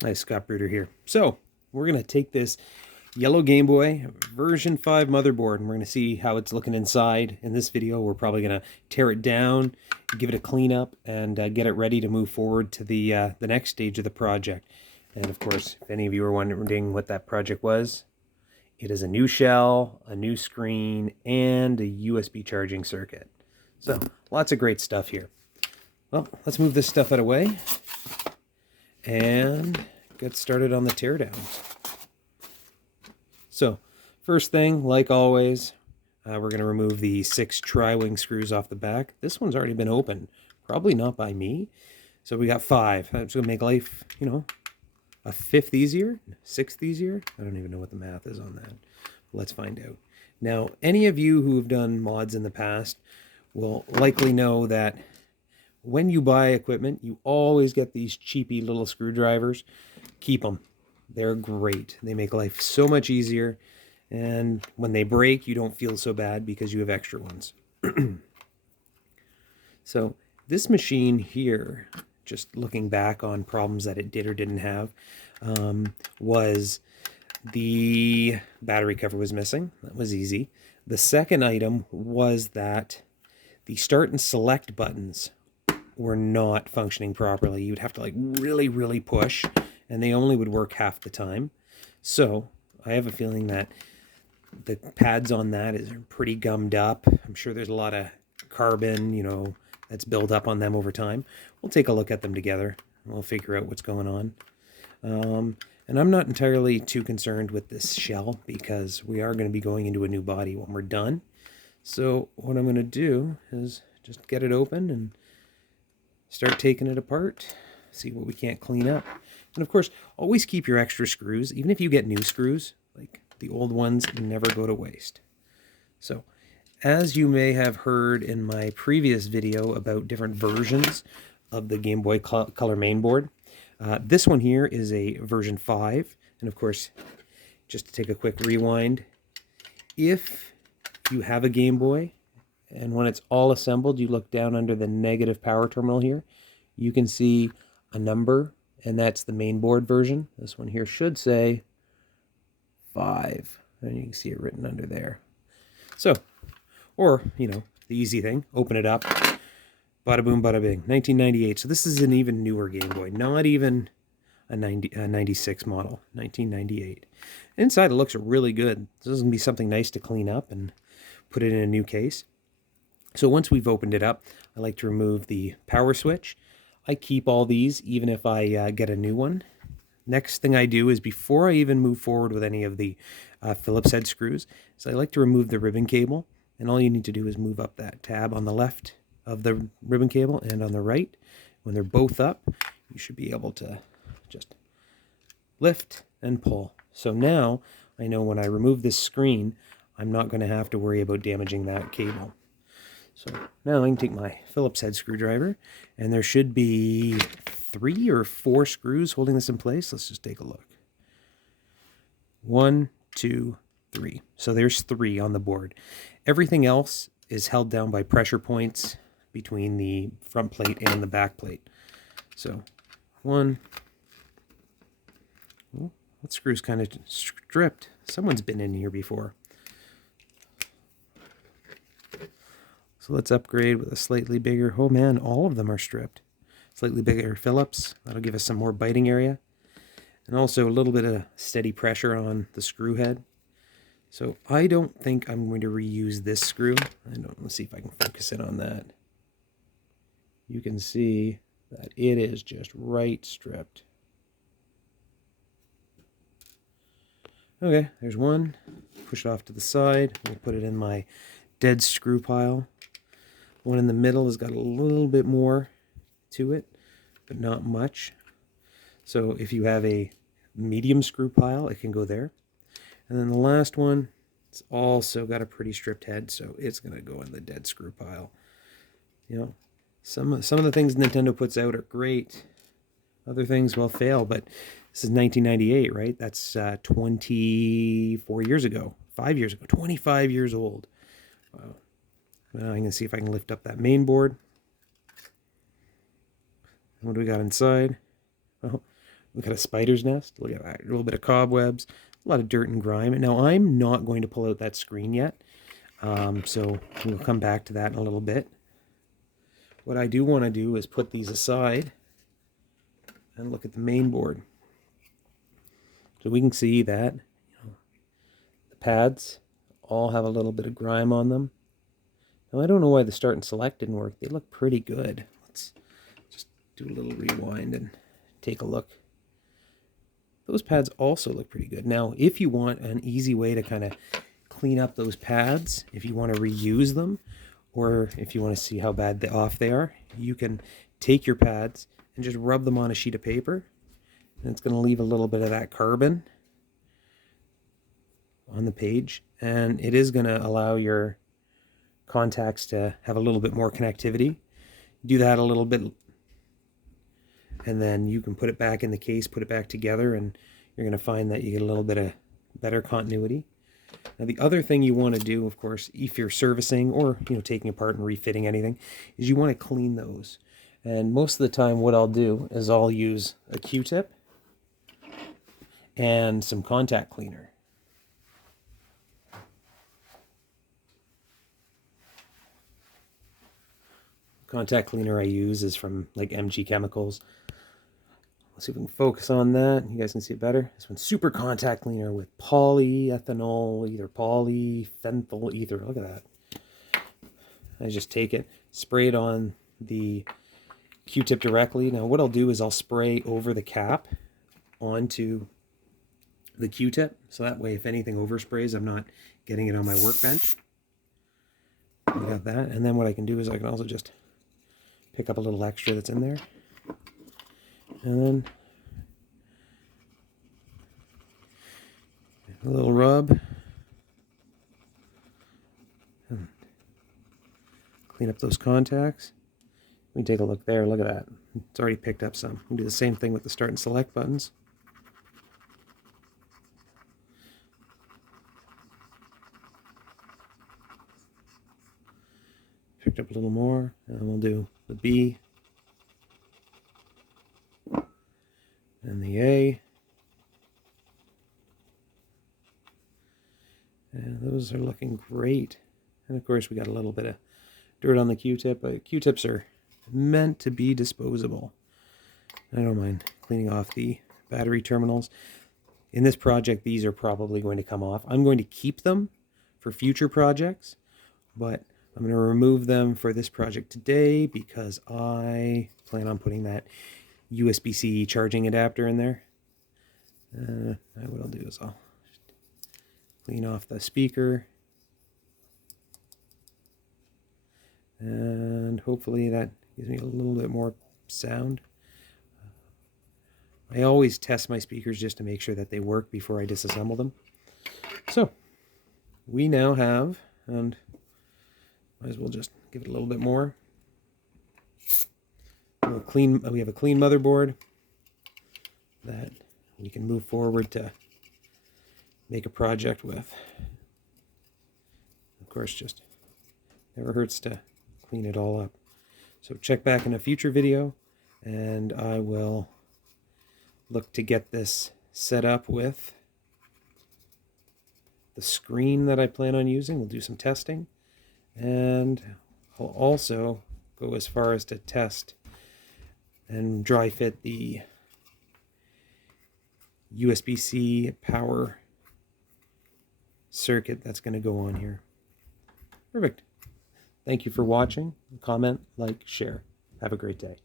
Hi, Scott Bruder here. So, we're going to take this yellow Game Boy version 5 motherboard and we're going to see how it's looking inside. In this video, we're probably going to tear it down, give it a clean up, and get it ready to move forward to the next stage of the project. And of course, if any of you are wondering what that project was, it is a new shell, a new screen, and a USB charging circuit. So, lots of great stuff here. Well, let's move this stuff out of the way and get started on the teardowns. So, first thing, like always, we're going to remove the 6 tri-wing screws off the back. This one's already been opened, probably not by me. So we got 5. That's going to make life, a 5th easier, 6th easier. I don't even know what the math is on that. Let's find out. Now, any of you who have done mods in the past will likely know that when you buy equipment, you always get these cheapy little screwdrivers. Keep them. They're great. They make life so much easier. And when they break, you don't feel so bad because you have extra ones. So this machine here, just looking back on problems that it did or didn't have, was the battery cover was missing. That was easy. The second item was that the start and select buttons were not functioning properly. You'd have to like really, really push, and they only would work half the time. So I have a feeling that the pads on that is pretty gummed up. I'm sure there's a lot of carbon, that's built up on them over time. We'll take a look at them together. And we'll figure out what's going on. And I'm not entirely too concerned with this shell because we are going to be going into a new body when we're done. So what I'm going to do is just get it open and start taking it apart, see what we can't clean up. And of course, always keep your extra screws. Even if you get new screws, like the old ones never go to waste. So, as you may have heard in my previous video about different versions of the Game Boy Color mainboard, this one here is a version 5. And of course, just to take a quick rewind, if you have a Game Boy, and when it's all assembled, you look down under the negative power terminal here, you can see a number, and that's the mainboard version. This one here should say 5, and you can see it written under there. So, or, the easy thing, open it up, bada boom, bada bing, 1998. So this is an even newer Game Boy, not even a 96 model, 1998. Inside it looks really good. This is going to be something nice to clean up and put it in a new case. So once we've opened it up, I like to remove the power switch. I keep all these even if I get a new one. Next thing I do is before I even move forward with any of the Phillips head screws, is I like to remove the ribbon cable. And all you need to do is move up that tab on the left of the ribbon cable and on the right. When they're both up, you should be able to just lift and pull. So now I know when I remove this screen, I'm not going to have to worry about damaging that cable. So now I can take my Phillips head screwdriver, and there should be 3 or 4 screws holding this in place. Let's just take a look. 1, 2, 3. So there's 3 on the board. Everything else is held down by pressure points between the front plate and the back plate. So 1. Oh, that screw's kind of stripped. Someone's been in here before. So let's upgrade with a slightly bigger, oh man, all of them are stripped. Slightly bigger Phillips, that'll give us some more biting area. And also a little bit of steady pressure on the screw head. So I don't think I'm going to reuse this screw. Let's see if I can focus in on that. You can see that it is just right stripped. Okay, there's one. Push it off to the side. We'll put it in my dead screw pile. One in the middle has got a little bit more to it, but not much. So if you have a medium screw pile, it can go there. And then the last one, it's also got a pretty stripped head, so it's going to go in the dead screw pile. Some of the things Nintendo puts out are great. Other things will fail, but this is 1998, right? That's 24 years ago, 5 years ago, 25 years old. Wow. Now I can see if I can lift up that main board. What do we got inside? Oh, Look at a spider's nest. Look at that. A little bit of cobwebs, a lot of dirt and grime. Now, I'm not going to pull out that screen yet, so we'll come back to that in a little bit. What I do want to do is put these aside and look at the main board. So we can see that the pads all have a little bit of grime on them. Now, I don't know why the start and select didn't work. They look pretty good. Let's just do a little rewind and take a look. Those pads also look pretty good. Now, if you want an easy way to kind of clean up those pads, if you want to reuse them, or if you want to see how bad off they are, you can take your pads and just rub them on a sheet of paper, and it's going to leave a little bit of that carbon on the page, and it is going to allow your contacts to have a little bit more connectivity. Do that a little bit, and then you can put it back in the case, put it back together, and you're going to find that you get a little bit of better continuity. Now, the other thing you want to do, of course, if you're servicing or taking apart and refitting anything, is you want to clean those. And most of the time what I'll do is I'll use a Q-tip and some contact cleaner. Contact cleaner I use is from like MG Chemicals. Let's see if we can focus on that. You guys can see it better. This one's super contact cleaner with polyethanol, either polyphenol ether. Look at that. I just take it, spray it on the Q-tip directly. Now what I'll do is I'll spray over the cap onto the Q-tip, so that way if anything oversprays, I'm not getting it on my workbench. We got that, and then what I can do is I can also just pick up a little extra that's in there, and then a little rub, and clean up those contacts. We can take a look there. Look at that. It's already picked up some. We'll do the same thing with the start and select buttons. Picked up a little more, and we'll do the B and the A. And those are looking great. And of course we got a little bit of dirt on the Q-tip, but Q-tips are meant to be disposable. I don't mind cleaning off the battery terminals. In this project, these are probably going to come off. I'm going to keep them for future projects, but I'm going to remove them for this project today because I plan on putting that USB-C charging adapter in there. What I'll do is I'll just clean off the speaker, and hopefully that gives me a little bit more sound. I always test my speakers just to make sure that they work before I disassemble them. So we now have, and might as well just give it a little bit more. We have a clean motherboard that we can move forward to make a project with. Of course, just never hurts to clean it all up. So check back in a future video, and I will look to get this set up with the screen that I plan on using. We'll do some testing, and I'll also go as far as to test and dry fit the USB-C power circuit that's going to go on here. Perfect. Thank you for watching. Comment, like, share. Have a great day.